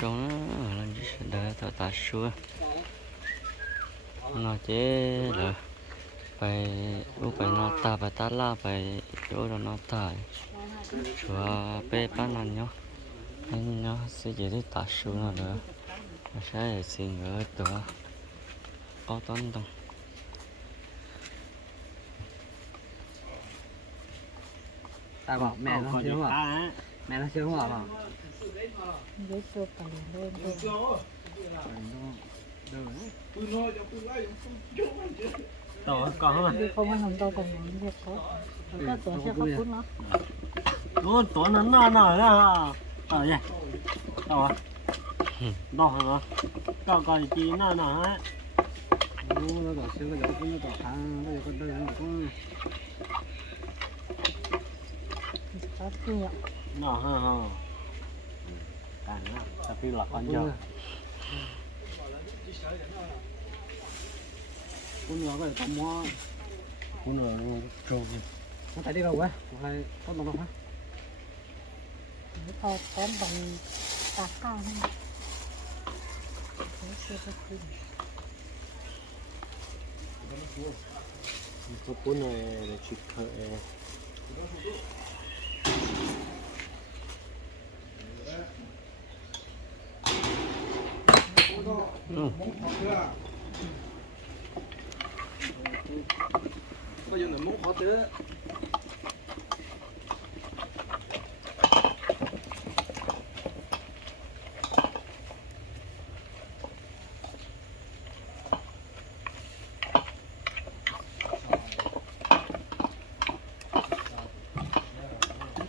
sống nó chỉ sẽ đợi tao ta xua nó chế là phải lúc phải nó ta phải ta la phải chỗ đó nó ta chúa bê bán ăn nhá. Anh nhá sẽ chỉ đi ta xua nó nữa nó sẽ xin ở đó có toán đồng ta bảo mẹ nó chưa hỏa. Mẹ nó chưa hỏa bảo với số phần lên rồi tổ có không đi không ăn hồng đâu còn muốn việc có Rồi các tổ sẽ không phút nó Ủa, tổ nó nó nó ra ở vậy tổ đỏ hả có có gì nó nó hết Ủa, nó tổ xưa cái đỏ cũng nó tổ hàng nó con đây nó cũng có kinh nghiệm nó hả ha càng tapi là con dâu nhỏ cái con mua con nhỏ trâu nó tại đi đâu quá hay con nó hả Nếu có có bằng cao không Thế sẽ có kinh Cái cuốn này là chỉ khởi ừ. bây giờ là muốn khó tứ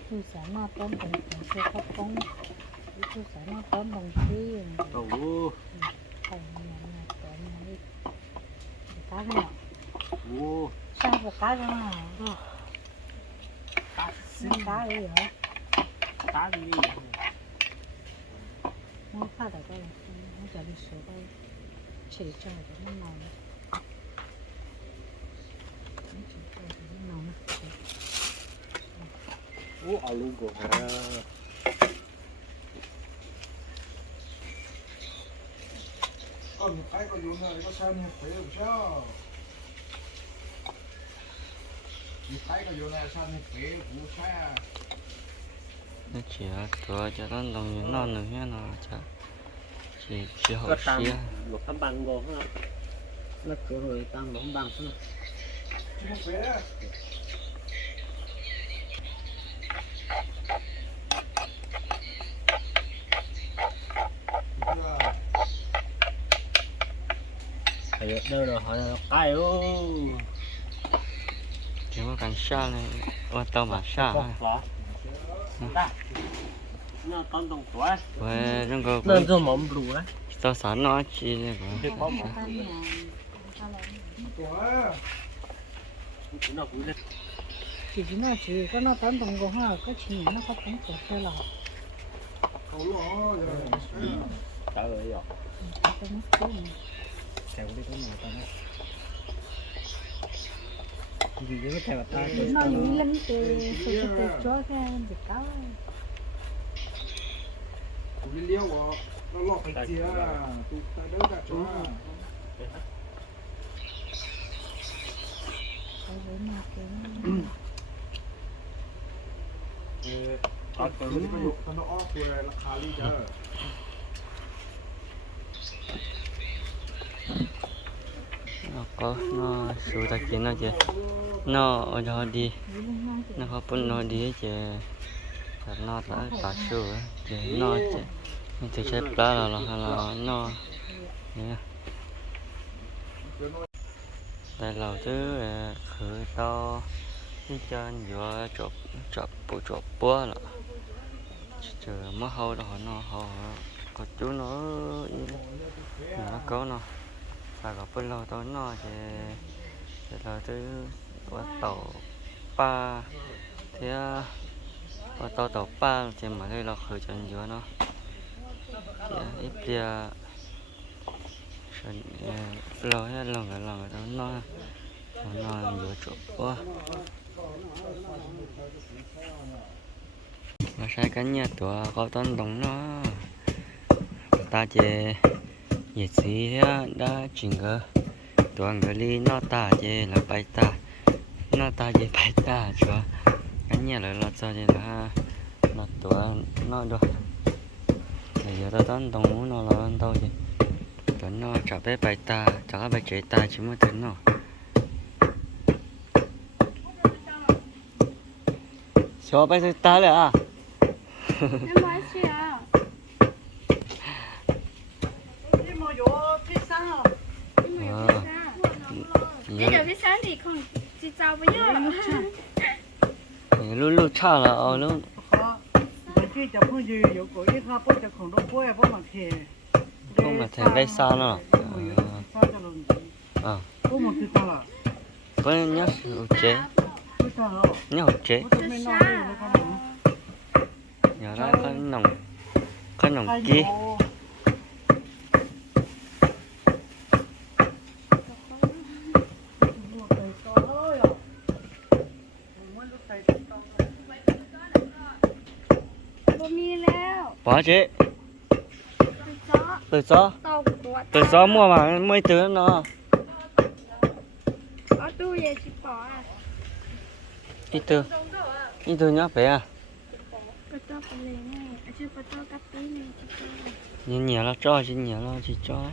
Thu sản nó tóm bằng bằng sẽ có công Thu sản nó tóm bằng khí Ồ, Thành nhà nhà tóm nó đi Cá cái nào ồ, Sao có cá cái nào Nó cá đấy hả cá gì nó phát được cái nó trở đi số đây chỉ cho cái nó màu này nó chỉ cho cái nó màu này Ồ, alo của hả con cái con dùng này có sao này phải làm sao cái con dùng này sao này phải cũng sao nó chỉ là cửa cho nó đồng như nó nữa nhá nó chả chỉ chỉ hậu xia. Một tấm bằng gồm hả Nó cửa rồi tăng lỗ bằng không phải đó đâu rồi hỏi là ai ô chỉ có cần xa này ô tao mà xa Đó Đó Nó về trong cái Nên cho mỏng đủ đấy tao sẵn nó chi này mà chỉ chỉ nó chỉ có nó tấn đồng của ha có chỉ nó có tấn của xe là khẩu lỗ rồi Trả lời rồi tấn của nó Kèo đi có nào ta đấy từ từ chó cái gì cá cũng đi liêu của nó off rồi là khá đi chứ nó có nó số ta kia nó chè nó ở đó đi nó thì có bún nó đi chè thật nó đã ta số chè nó chè nó tự xếp lá là là hay là nó đây là thứ khử to cái chân vừa chụp chụp bộ chụp búa là chờ mất hôi đó nó hôi có chú nó nó có nó và có phân lo tối ờ, nó thì ờ, thì ờ, là thứ qua tàu ba. Thế qua tàu tàu ba thì mà đây là khởi chân giữa nó. Thì ít kia sân lô hết lòng cái lòng cái đó nó nó giữa chỗ quá. Mà sai cái nhà tụi có tên đồng nó. Ta chơi nhiệt xí á, đã chỉnh ngờ. Tuần cái ly nó ta chê là bay ta. Nó ta chê bay ta cho cái nhà là lo cho chê là nó tuần nó được bây giờ tao tao đồng muốn nó là tao chê cái nó chả bé bay ta chả có bay chế ta chỉ mới tính nó cho bay ta rồi à? 那个比山里空就找不着了。路路差了哦，路。好，我这脚碰就有狗，一看不脚空中不也不能开。không ừ, ờ, mà thầy vay xa nó. À có nhớ hậu chế. Nhớ hậu chế. Nhớ ra con nồng con nồng kia. quá chứ. Từ gió từ gió mua mà mới từ à? nó. Đi từ. Đi từ nhá bé à? Nhìn nhẹ là cho chứ nhẹ là chỉ cho.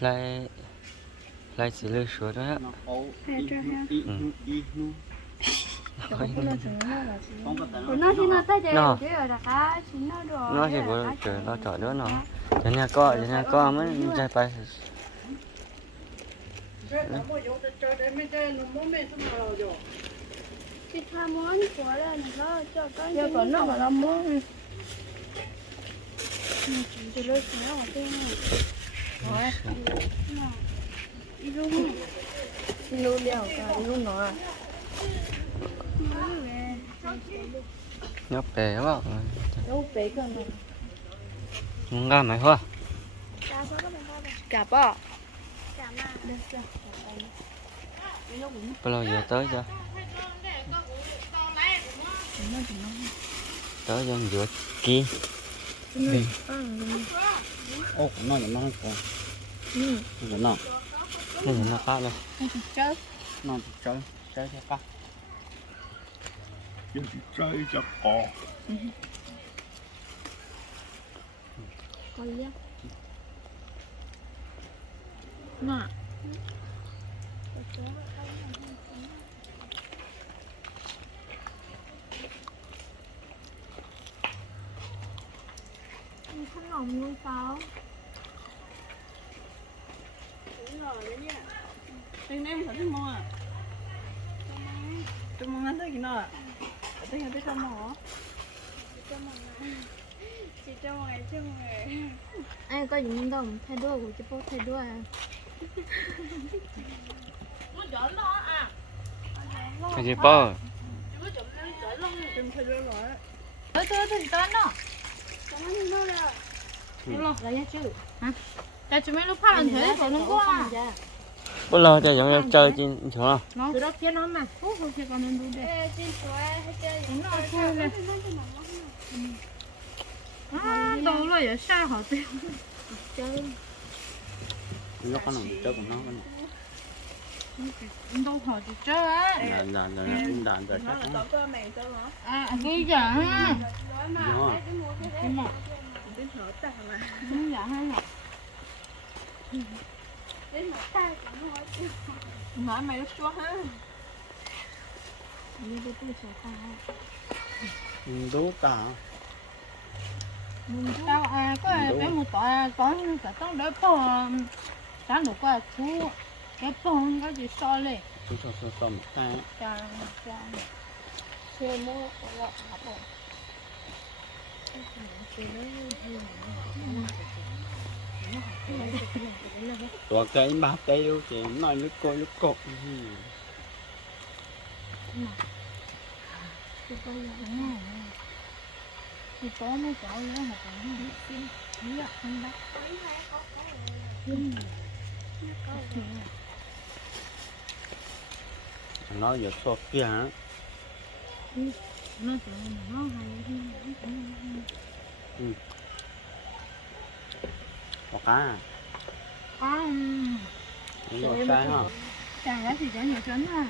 Lại 来几粒蛇的呀？还有这呀？嗯。nó thì bố trời nó trở nữa nó cho nhà co cho nhà co mới chạy bay cái tham món của là nó cho cái giờ còn nó mà nó món chỉ lấy cái nào cái này Nhóc bé bảo Nhóc bé cần Ngon gà mày hoa. Cà bò Bây giờ tới cho Tới cho giữa kia. Ồ, nó nhỏ nó quá. Nó. ามาเดินเสือ bao lâu giờ tới chưa tới dân dựa kia Ồ, nó là nó còn. Nó là nó. nó nhìn nó khác đây chơi Nó chơi, chơi cò. còn liếc nè khăn lỏng nuôi pháo anh em phải mua à. Tôi muốn ăn tới cái nào à tôi hiểu tới trong nó mọi người cho mọi người anh có những đồng thay đuôi của chị bố thay đuôi à. Cái gì bao đừng thay đổi rồi tôi tôi tôi tôi nó Cảm ơn đâu là lo là giá chữ hả tại chúng mình lúc phát lần thế rồi nó quá bao lâu cho giống em chơi trên chỗ nào? Nó từ đó kia nó mà. phú không chỉ còn nên đây. Ê, trên phố ai chơi gì? Nó Chơi nó à đâu rồi giờ sai họ tiêu chơi. Nó có nằm chơi của nó. đâu họ chỉ chơi á. Cũng đàn rồi chắc nó. à giờ ha. Nói mà Đúng rồi. ấy, cái mua cái rồi. Ta mà. Không dạ hay là Đến nở ta cũng nói chứ nói. Mày lúc chúa ha Như cái tôi sợ ta. Ừ, Đố cả. tao à có cái một tòa có cả tao đỡ po sáng đủ qua chú cái po có gì so lên. Chú cho cho cho một cái. cha cha chơi mua có lọ hả bộ Tụi cái ba cây đâu chị nói lúc cô lúc cô. thì có mấy cậu nữa mà còn không biết xin biết không bắt nó giờ so kia hả nó chỉ nó hay có cá à à những con sai ha chả giá thì chả nhiều trấn à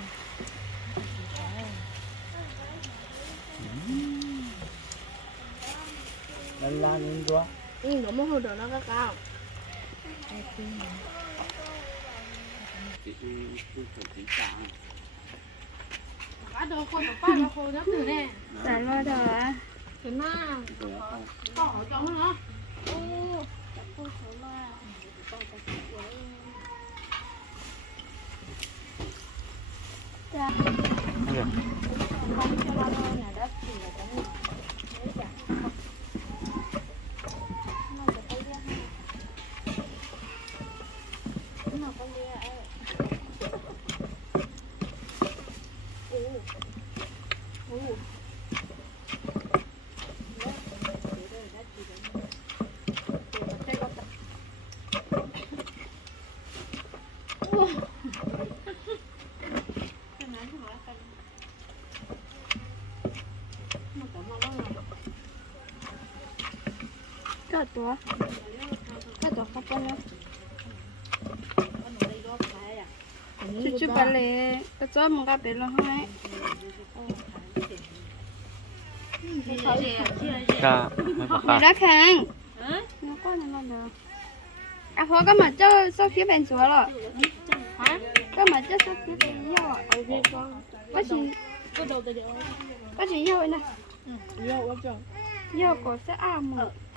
lên la lên quá ừ nó mới hồi đó nó cao. Cá đồ khô đồ cá đồ khô nó từ nè Tại lo đâu á? từ na cỏ trong nó Cái ตัวcáiตัวเขาเป็นแล้วchú chú bà lệ cái chỗ mình gặp bên lo hai cha mấy bà mày ca đã khang nó có nó được à khó cái mà cho số phía bên xuống rồi cái mà cho số phía bên yêu à có gì cái đầu từ điệu có gì yêu nè yêu quá trời yêu của sẽ à mà đời thứ gì hay chú chú các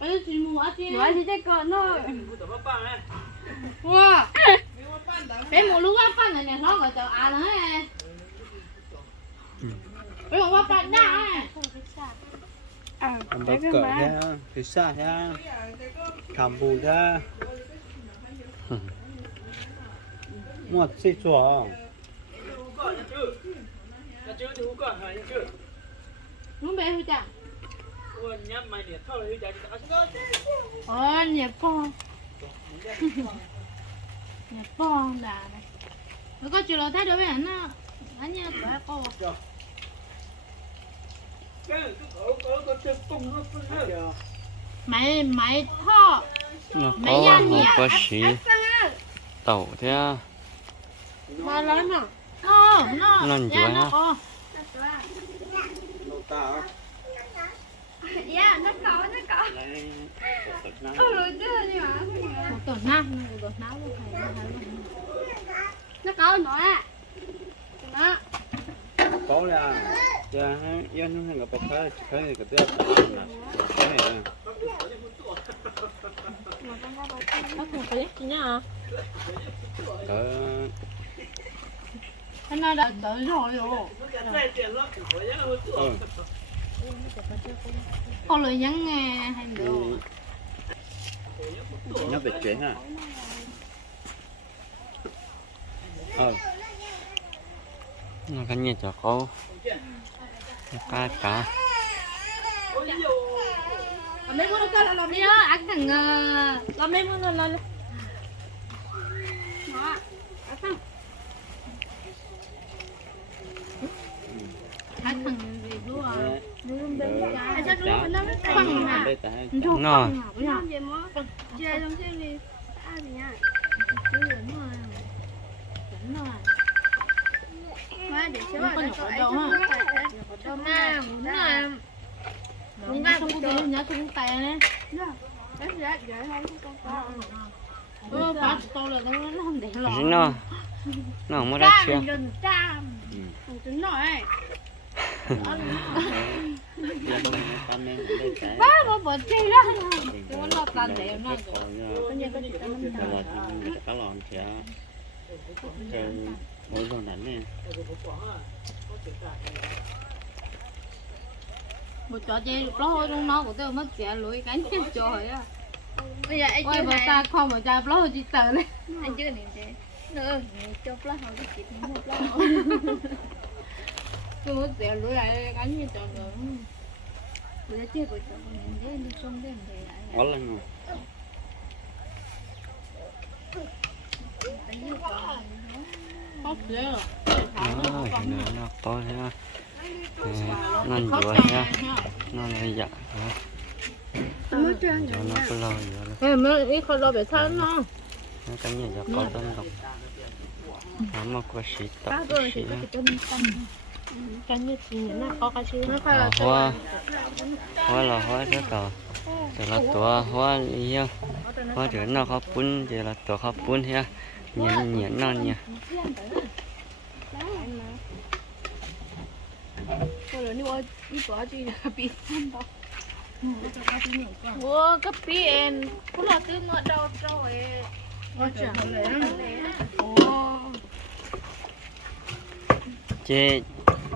có gì là mua không không cái gì mua chứ có gì thế còn nó wow bé mua lúc quá phân này nè nó gọi tao à? Nữa nè bé mua quá phân đã nè à làm đấy bắp cỡ ra thì xa ra làm bù ra mua xí chùa muốn bé hư chả ờ nhẹ con nhẹ con đã này. Nó có chuyện là thay đổi vậy nó anh nhớ bé con mày mày thọ. Có gia một nhỉ? bác sĩ tàu thế à? Mà lớn à nó. Nó dạ, nó ha. Có nó có. Nó. Có rồi chứ gì mà một tuần năm một tuần năm luôn thấy luôn nó à nó có là giờ yên nó gặp bắp cái cái này cái tiêu cái này nó không phải chứ nhá. Cỡ anh nói đã tới rồi rồi. Ừ con lời nhắn nghe hay nữa nó về chuyện ha ờ. Nó cái gì cho cô nó cá cá mấy món nó làm đi á. Ăn thằng làm mấy món nó làm nó ăn thằng gì luôn à Dạ. sao chúng nó nó Bằng thành mà. mà đây tại nó nó gì mà chơi trong chơi đi à gì nha má để chơi Nó có nó không có ai đâu nó mà muốn là Muốn ra không có nhớ không tay nè nó dạ dạ không có con Ờ, bắt to là nó nó không để cái lọ gì nó nó không có ra cha chưa mình gần cha mình tính nói ba nó bật chi đó nó lọt tan để nó cá lòn chả ôi rồi nắn nè một trò chơi được lo trong nó của tôi mất trẻ lối cánh chết trời á bây giờ anh quay chưa vào này xa không mà cha lo chỉ tờ lên anh chưa niệm thế nữa cho plug họ đi kịp một plug tôi mất trẻ lối lại cánh chết trời rồi bây giờ chưa có cho con thế đi xong thế này rồi rồi to thế ha mới nó lo em mới ít khó lo về thân nó nó cái gì giờ có tâm độc nó mà có sĩ tập sĩ cánh như thì nó có cái gì nó phải à, là hoa hoa là hoa rất to giờ là tua hoa gì hoa trở nó khó bún giờ là tua khó bún ha nhện nhện nó nha Ủa, cấp bí em cũng là từ ngựa đầu rồi Ủa chị bữa nào cho bà lên nó chơi tua chỉ cho các bí chỉ cho có thì không thế thì thao cho biệt tha đấy à bố lô cho nó con nào để thao lô hả tha lỗi mất cái đó này nó là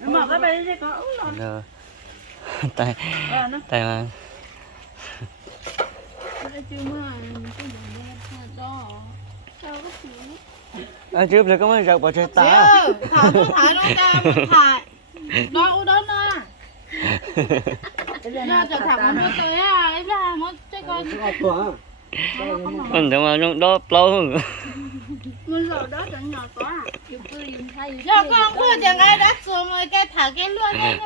mà. Cái gì đó sao có gì à trước là có mấy rau bò chơi ta thả nó thả nó ra thả đó ô đó nè nó cho thằng nó tới à em là nó chơi con mình tưởng mà nó đó lâu mình rồi đó chẳng nhỏ quá giờ con cứ chẳng ai đã xuống rồi cái thả cái luôn đấy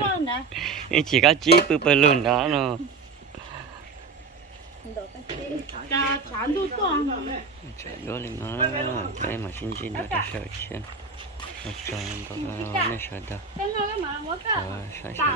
con nè Ý chỉ có chí bự bự luôn đó nó. Chán đu con chạy đua lên nó cái mà xin xin nó đã sợ chuyện nó cho nó nó sợ đâu. Cái nó cái mà mất sợ á sợ